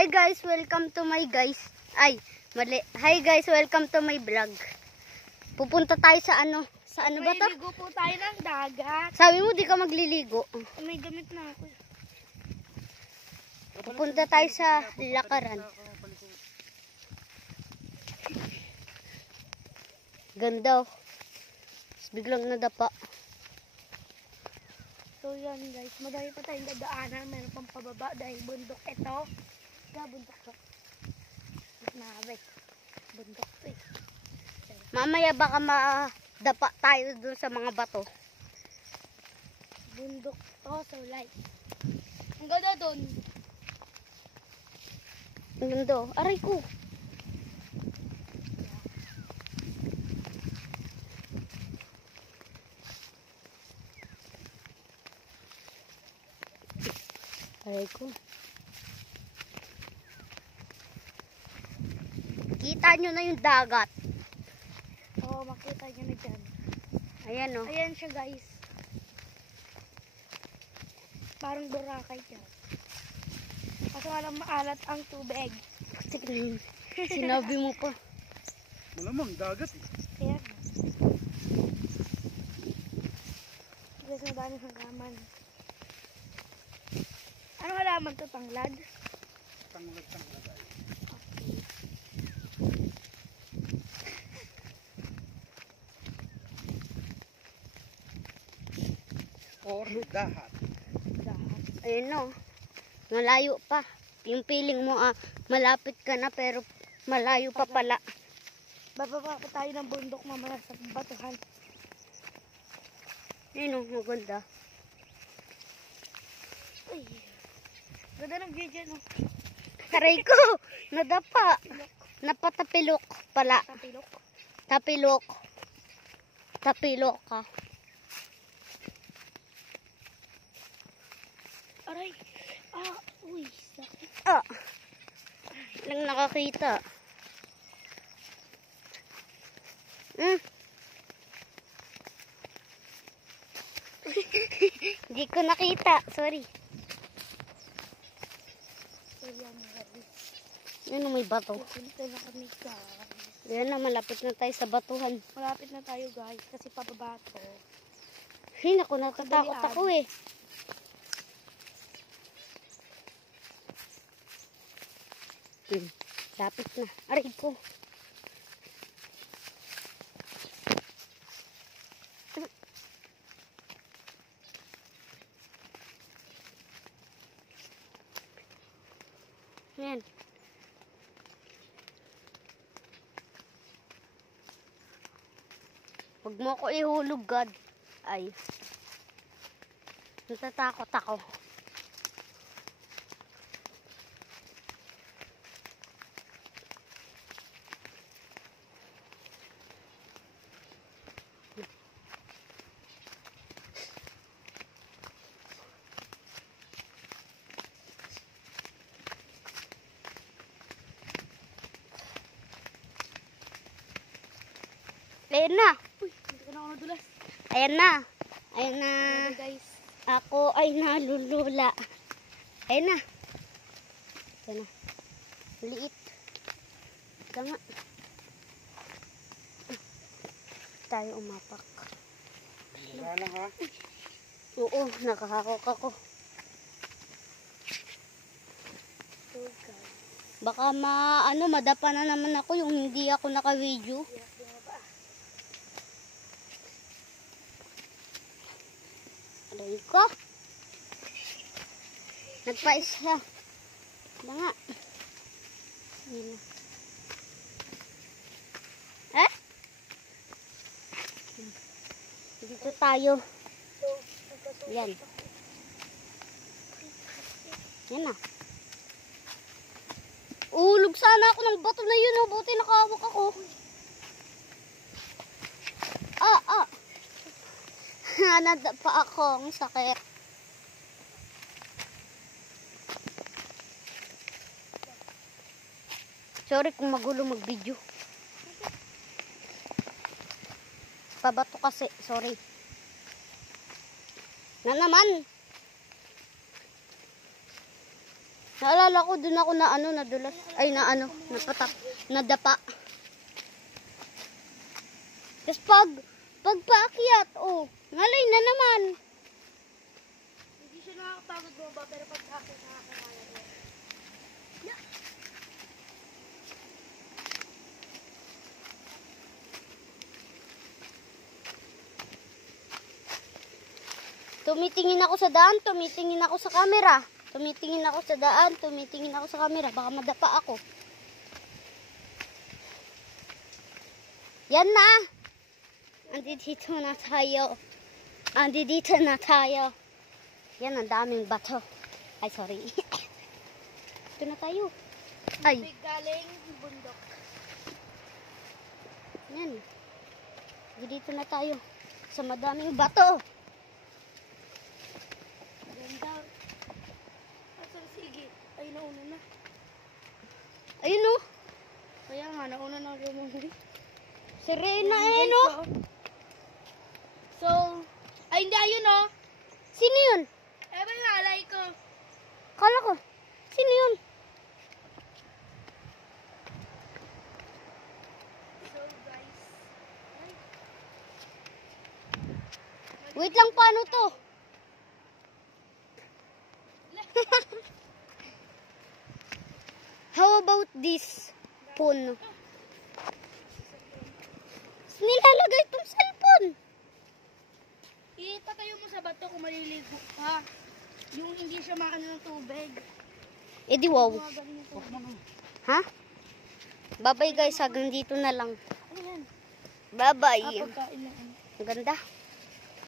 Hi guys, welcome to my guys. Ay, mali. Hi guys, welcome to my vlog. Pupunta tayo sa ano? Sa ano ba to? Maliligo po tayo ng dagat. Sabi mo di ka magliligo. May gamit na ako. Pupunta tayo sa lakaran. Ganda oh. Biglang nadapa. So yan guys, madami pa tayong dadaanan. Meron pang pababa dahil bundok ito. Bundok to. Nabe. Bundok to eh. Mamaya baka madapa tayo dun sa mga bato. Bundok to, so like. Ang ganda dun. Ang ganda oh. Aray ko. Aray ko. Kita nyo na yung dagat. Oo, makita nyo na dyan. Ayan oh. Ayan siya guys. Parang Boracay dyan. Kaso alam maalat ang tubig. Sige na yun. Sinabi mo pa. Malamang dagat eh. Kaya nga. Guys, madami halaman. Anong halaman to? Tanglad? Tanglad ay. Or dahat. Ayun no. Malayo pa. Yung feeling mo malapit ka na pero malayo pa pala. Bababa pa tayo ng bundok mamaya sa batuhan. Ayun oh, maganda. Uy. Ganda ng view dyan oh. Aray ko. Nadapa. Napatapilok pala. Tapilok. Tapilok. Tapilok ka. Aray. Uy. Sakit. Lang nakakita. Hindi ko nakita. Sorry. Ano may bato? Pupunta na kami guys. Yan na, malapit na tayo sa batuhan. Malapit na tayo guys kasi pababa to. Ay, naku, natatakot ako eh. Lapit na. Aray ko. Yan. Huwag mo ko ihulog, God. Ay. Natatakot ako. Ayan na. Uy, hindi ko na ako nadulas. Ayan na. Ayan na. Ayan guys. Ako ay nalulula. Ayan na. Ayan na. Liit. Tama. Tayo umapak. Wala lang ha. Oo, nakahakok ako. So guys. Baka madapa na naman ako yung hindi ako naka-video. Aray ko. Nagpais siya. Ba nga. Ayan na. Dito tayo. Yan. Yan na. Ulog sana ako ng bato na yun. Buti nakahawak ako. Nadapa ako. Ang sakit. Sorry kung magulo mag-video. Pabato kasi. Sorry. Na naman. Naalala ko, dun ako na nadulas. Ay, napatak, nadapa. Tapos pag paakyat, ngalay na naman. Hindi siya nakakapagod bumaba, pero pag akin nakakakaya ko. Tumitingin ako sa daan, tumitingin ako sa camera. Tumitingin ako sa daan, tumitingin ako sa camera. Baka madapa ako. Yan na! Andito na tayo. Andito na tayo. Yan, ang daming bato. Ay, sorry. Ito na tayo. Ay, Big galing bundok. yan. Dito na tayo. Sa madaming bato. Ganda. Asan sige? Ay, nauna na. Ayun o. Kaya nga, nauna na lumunggi. Si Reyna ayun o. So, ay hindi, ayun o. Sino yun? Eh, ba yung alay ko? Kala ko. Sino yun? So, guys. Ay, Wait lang, paano to? How about this phone? Nilalagay itong cellphone. ipatayo mo sa bato kung maliligo ka. Yung hindi siya maano ng tubig. Eh di wow. Mga galing yung tubig. Ha? Bye-bye guys, hanggang dito na lang. Ano yan? Bye-bye. Pagkain na ano. Ang ganda.